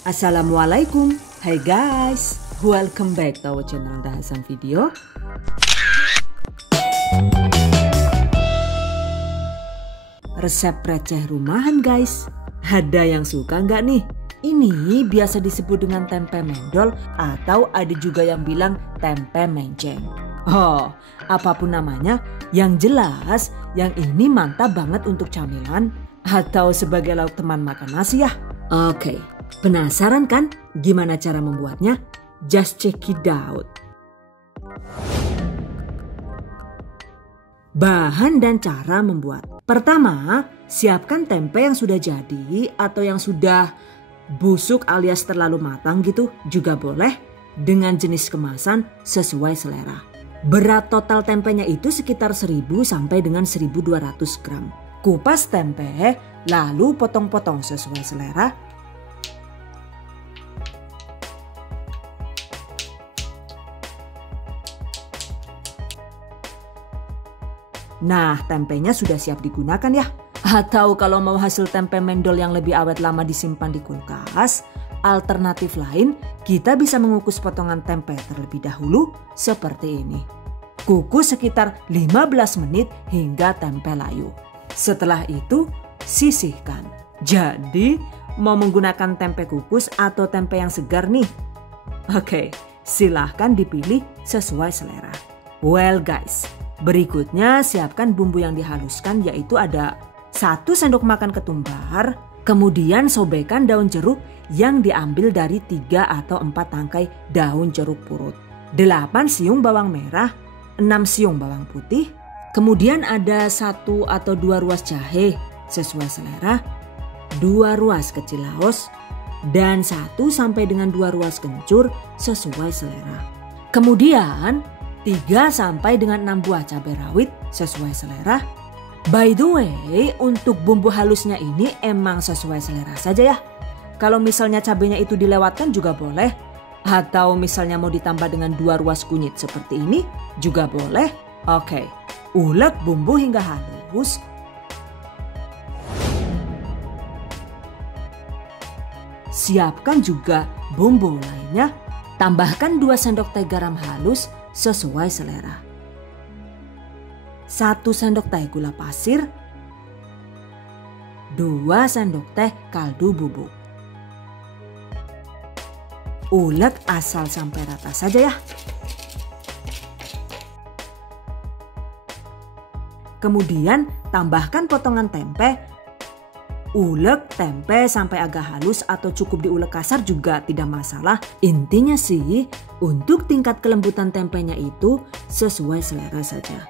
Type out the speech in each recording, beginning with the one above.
Assalamualaikum, hai guys, welcome back to our channel Dahasan Video. Resep receh rumahan guys, ada yang suka nggak nih? Ini biasa disebut dengan tempe mendol atau ada juga yang bilang tempe menceng. Oh, apapun namanya, yang jelas yang ini mantap banget untuk camilan atau sebagai lauk teman makan nasi ya. Oke, penasaran kan gimana cara membuatnya? Just check it out. Bahan dan cara membuat. Pertama, siapkan tempe yang sudah jadi atau yang sudah busuk alias terlalu matang gitu juga boleh, dengan jenis kemasan sesuai selera. Berat total tempenya itu sekitar 1000 sampai dengan 1200 gram. Kupas tempe lalu potong-potong sesuai selera. Nah, tempenya sudah siap digunakan ya. Atau kalau mau hasil tempe mendol yang lebih awet lama disimpan di kulkas, alternatif lain kita bisa mengukus potongan tempe terlebih dahulu seperti ini. Kukus sekitar 15 menit hingga tempe layu. Setelah itu sisihkan. Jadi mau menggunakan tempe kukus atau tempe yang segar nih? Oke, silahkan dipilih sesuai selera. Well guys, berikutnya siapkan bumbu yang dihaluskan, yaitu ada 1 sendok makan ketumbar, kemudian sobekkan daun jeruk yang diambil dari 3 atau 4 tangkai daun jeruk purut, 8 siung bawang merah, 6 siung bawang putih, kemudian ada 1 atau 2 ruas jahe sesuai selera, 2 ruas kecil laos, dan 1 sampai dengan 2 ruas kencur sesuai selera. Kemudian 3 sampai dengan 6 buah cabai rawit sesuai selera. By the way, untuk bumbu halusnya ini emang sesuai selera saja ya. Kalau misalnya cabainya itu dilewatkan juga boleh. Atau misalnya mau ditambah dengan 2 ruas kunyit seperti ini juga boleh. Oke, ulek bumbu hingga halus. Siapkan juga bumbu lainnya. Tambahkan 2 sendok teh garam halus sesuai selera. 1 sendok teh gula pasir, 2 sendok teh kaldu bubuk. Ulek asal sampai rata saja ya. Kemudian tambahkan potongan tempe. Ulek tempe sampai agak halus atau cukup diulek kasar juga tidak masalah. Intinya sih untuk tingkat kelembutan tempenya itu sesuai selera saja.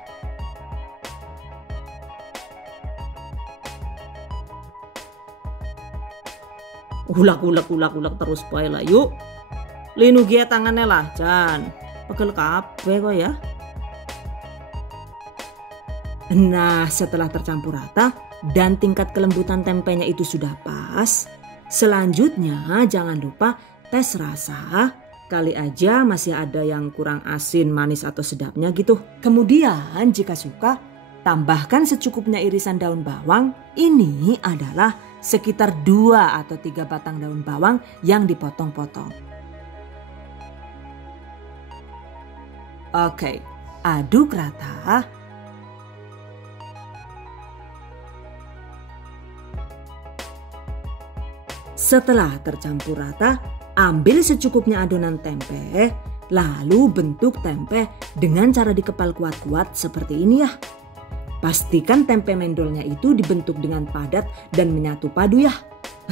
Ulak terus bae lah yuk. Linu gia tangannya lah Jan. Pegel kabeh kok ya. Nah, setelah tercampur rata dan tingkat kelembutan tempenya itu sudah pas, selanjutnya jangan lupa tes rasa. Kali aja masih ada yang kurang asin, manis atau sedapnya gitu. Kemudian jika suka, tambahkan secukupnya irisan daun bawang. Ini adalah sekitar 2 atau 3 batang daun bawang yang dipotong-potong. Oke, aduk rata. Setelah tercampur rata, ambil secukupnya adonan tempe, lalu bentuk tempe dengan cara dikepal kuat-kuat seperti ini ya. Pastikan tempe mendolnya itu dibentuk dengan padat dan menyatu padu ya,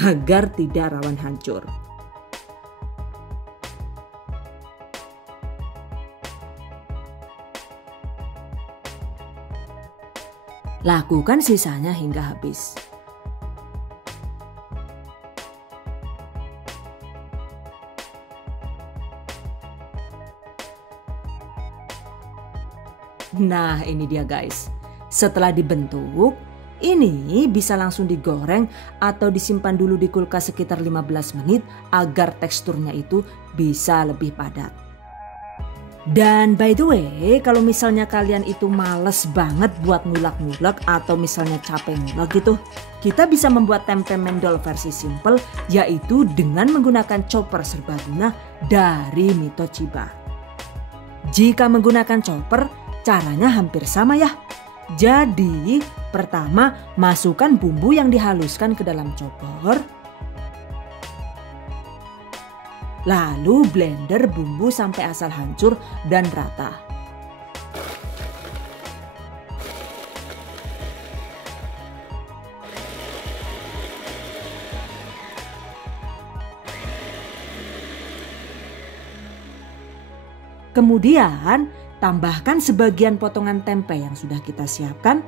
agar tidak rawan hancur. Lakukan sisanya hingga habis. Nah, ini dia guys. Setelah dibentuk, ini bisa langsung digoreng atau disimpan dulu di kulkas sekitar 15 menit agar teksturnya itu bisa lebih padat. Dan by the way, kalau misalnya kalian itu males banget buat ngulek-ngulek atau misalnya capek ngulek gitu, kita bisa membuat tempe mendol versi simple, yaitu dengan menggunakan chopper serbaguna dari Mitochiba. Jika menggunakan chopper, caranya hampir sama ya. Jadi, pertama masukkan bumbu yang dihaluskan ke dalam chopper. Lalu blender bumbu sampai asal hancur dan rata. Kemudian tambahkan sebagian potongan tempe yang sudah kita siapkan.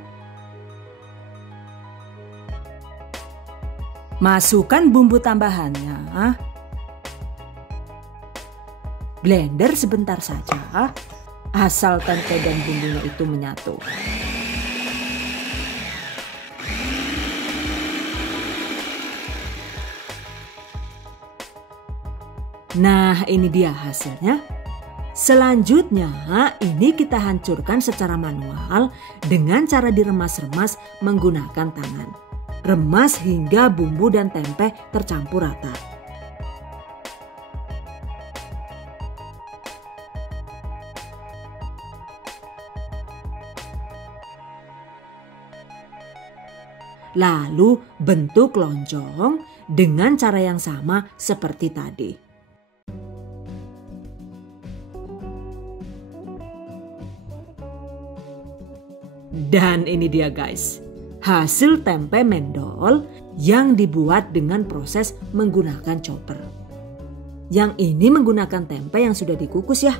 Masukkan bumbu tambahannya. Blender sebentar saja, asal tempe dan bumbunya itu menyatu. Nah, ini dia hasilnya. Selanjutnya, ini kita hancurkan secara manual dengan cara diremas-remas menggunakan tangan. Remas hingga bumbu dan tempe tercampur rata. Lalu bentuk lonjong dengan cara yang sama seperti tadi. Dan ini dia guys, hasil tempe mendol yang dibuat dengan proses menggunakan chopper. Yang ini menggunakan tempe yang sudah dikukus ya.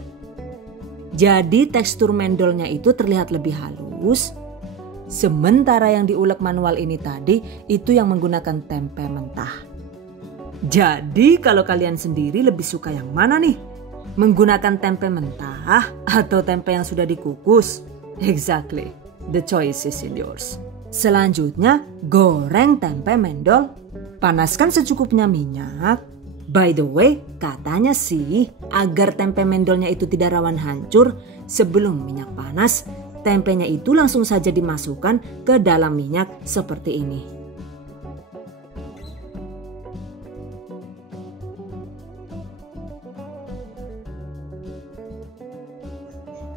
Jadi tekstur mendolnya itu terlihat lebih halus. Sementara yang diulek manual ini tadi itu yang menggunakan tempe mentah. Jadi kalau kalian sendiri lebih suka yang mana nih? Menggunakan tempe mentah atau tempe yang sudah dikukus? Exactly, the choice is in yours. Selanjutnya goreng tempe mendol. Panaskan secukupnya minyak. By the way, katanya sih agar tempe mendolnya itu tidak rawan hancur, sebelum minyak panas tempenya itu langsung saja dimasukkan ke dalam minyak seperti ini.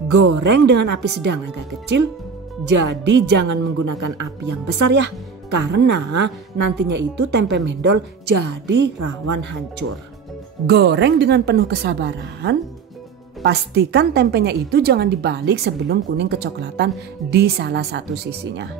Goreng dengan api sedang agak kecil, jadi jangan menggunakan api yang besar ya, karena nantinya itu tempe mendol jadi rawan hancur. Goreng dengan penuh kesabaran. Pastikan tempenya itu jangan dibalik sebelum kuning kecoklatan di salah satu sisinya.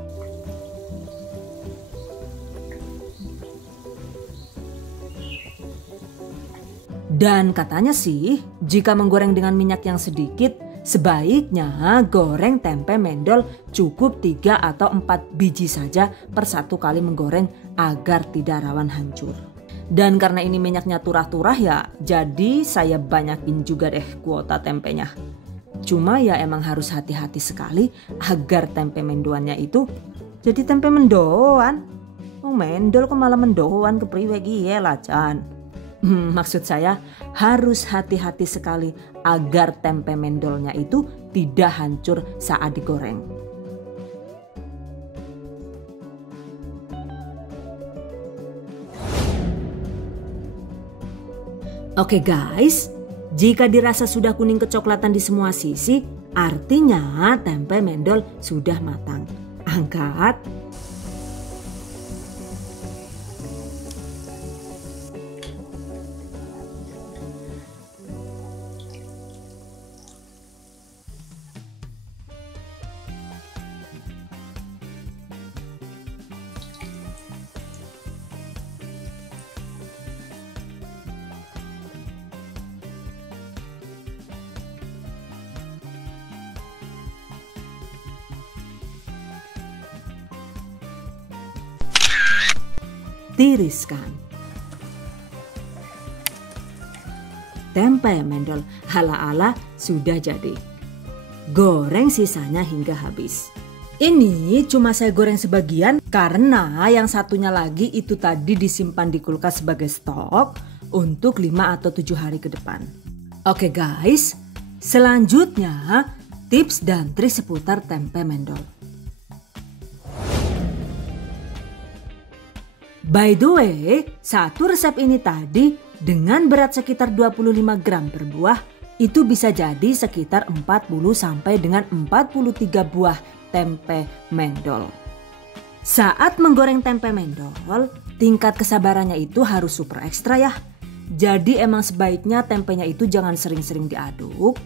Dan katanya sih, jika menggoreng dengan minyak yang sedikit, sebaiknya goreng tempe mendol cukup 3 atau 4 biji saja per satu kali menggoreng agar tidak rawan hancur. Dan karena ini minyaknya turah-turah ya, jadi saya banyakin juga deh kuota tempenya. Cuma ya emang harus hati-hati sekali agar tempe mendoannya itu jadi tempe mendoan. Oh mendol kok malah mendoan kepriwe gie lah Chan. Maksud saya harus hati-hati sekali agar tempe mendolnya itu tidak hancur saat digoreng. Oke guys, jika dirasa sudah kuning kecoklatan di semua sisi, artinya tempe mendol sudah matang. Angkat. Tiriskan. Tempe mendol ala-ala sudah jadi. Goreng sisanya hingga habis. Ini cuma saya goreng sebagian karena yang satunya lagi itu tadi disimpan di kulkas sebagai stok untuk 5 atau 7 hari ke depan. Oke guys, Selanjutnya, tips dan trik seputar tempe mendol. By the way, satu resep ini tadi dengan berat sekitar 25 gram per buah itu bisa jadi sekitar 40 sampai dengan 43 buah tempe mendol. Saat menggoreng tempe mendol, tingkat kesabarannya itu harus super ekstra ya. Jadi emang sebaiknya tempenya itu jangan sering-sering diaduk.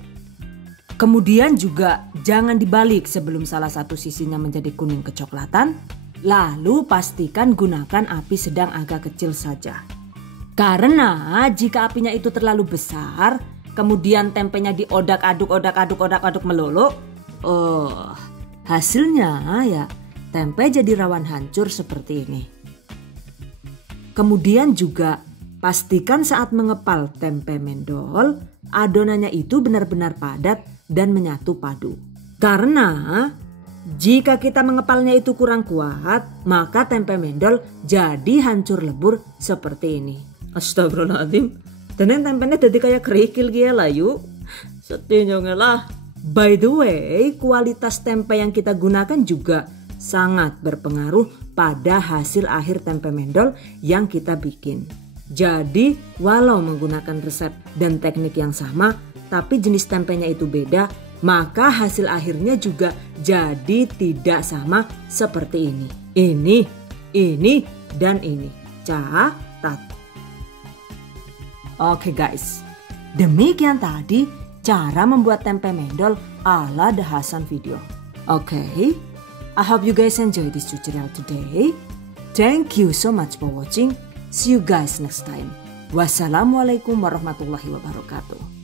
Kemudian juga jangan dibalik sebelum salah satu sisinya menjadi kuning kecoklatan. Lalu pastikan gunakan api sedang agak kecil saja. Karena jika apinya itu terlalu besar, kemudian tempenya diodak-aduk melulu, hasilnya ya tempe jadi rawan hancur seperti ini. Kemudian juga pastikan saat mengepal tempe mendol, adonannya itu benar-benar padat dan menyatu padu. Karena jika kita mengepalnya itu kurang kuat, maka tempe mendol jadi hancur lebur seperti ini. Astagfirullahaladzim, dan tempenya jadi kayak kerikil gitu lah yuk. Setidaknya lah. By the way, kualitas tempe yang kita gunakan juga sangat berpengaruh pada hasil akhir tempe mendol yang kita bikin. Jadi walau menggunakan resep dan teknik yang sama, tapi jenis tempenya itu beda, maka hasil akhirnya juga jadi tidak sama seperti ini. Ini, dan ini. Catat. Oke guys, demikian tadi cara membuat tempe mendol ala The Hasan video. Oke, I hope you guys enjoy this tutorial today. Thank you so much for watching. See you guys next time. Wassalamualaikum warahmatullahi wabarakatuh.